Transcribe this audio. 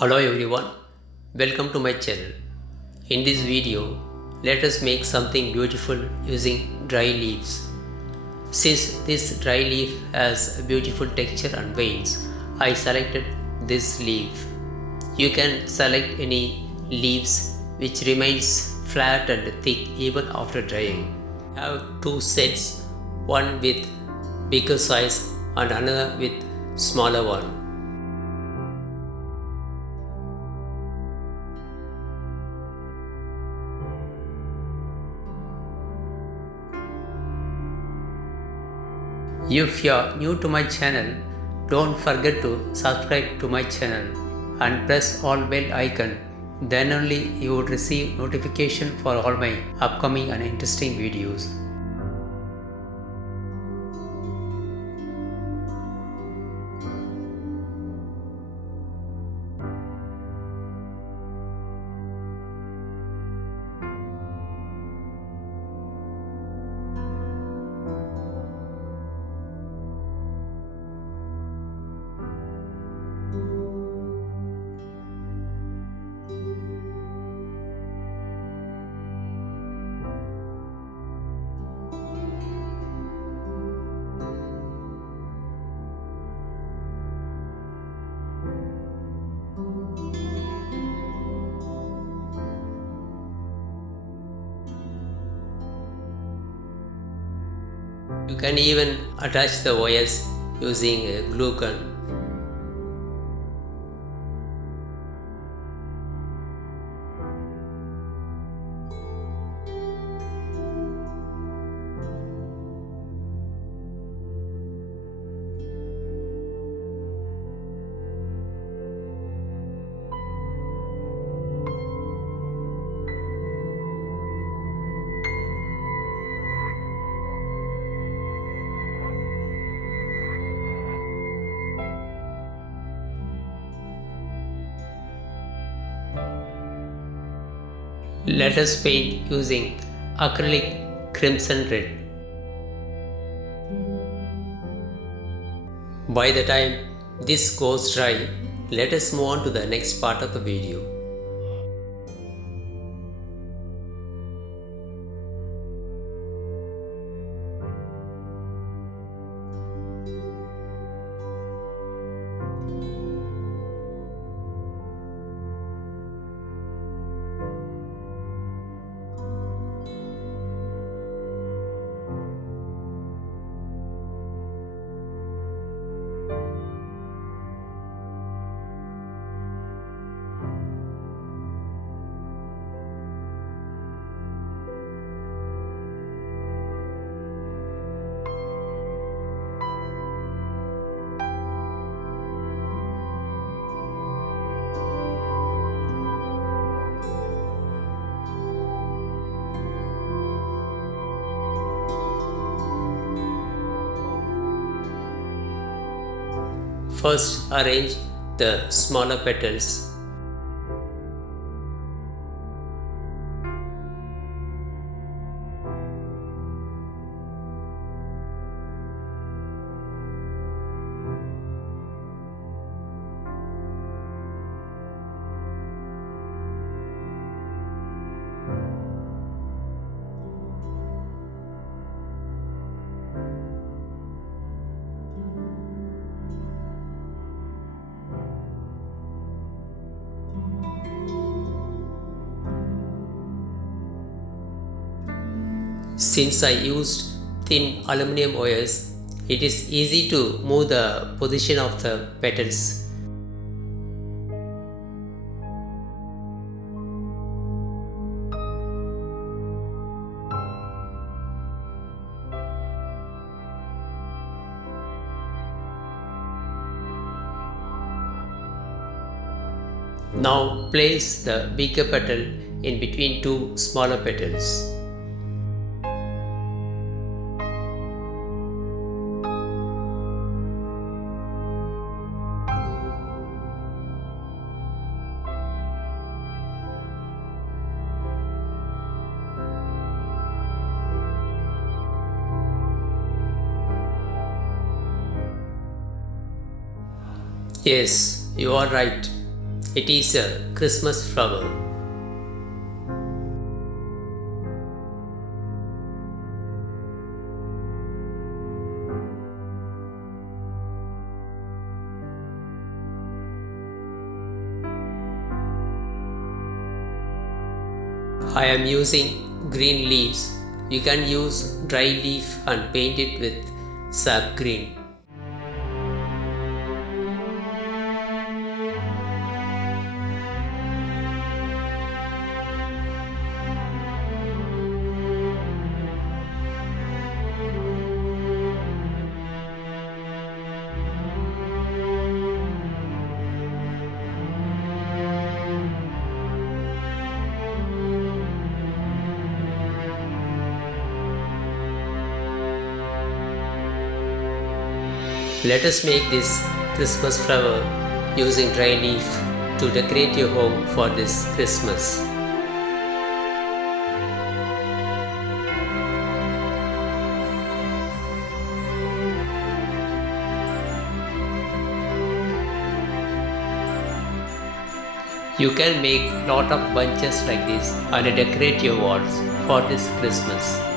Hello everyone, welcome to my channel. In this video, let us make something beautiful using dry leaves. Since this dry leaf has a beautiful texture and veins, I selected this leaf. You can select any leaves which remains flat and thick even after drying. I have two sets, one with bigger size and another with smaller one. If you are new to my channel, don't forget to subscribe to my channel and press all bell icon. Then only you would receive notification for all my upcoming and interesting videos. You can even attach the wires using a glue gun. Let us paint using acrylic crimson red. By the time this goes dry, let us move on to the next part of the video. First, arrange the smaller petals. Since I used thin aluminum wires, it is easy to move the position of the petals. Now place the bigger petal in between two smaller petals. Yes, you are right. It is a Christmas flower. I am using green leaves. You can use dry leaf and paint it with sap green. Let us make this Christmas flower using dry leaf to decorate your home for this Christmas. You can make lot of bunches like this and decorate your walls for this Christmas.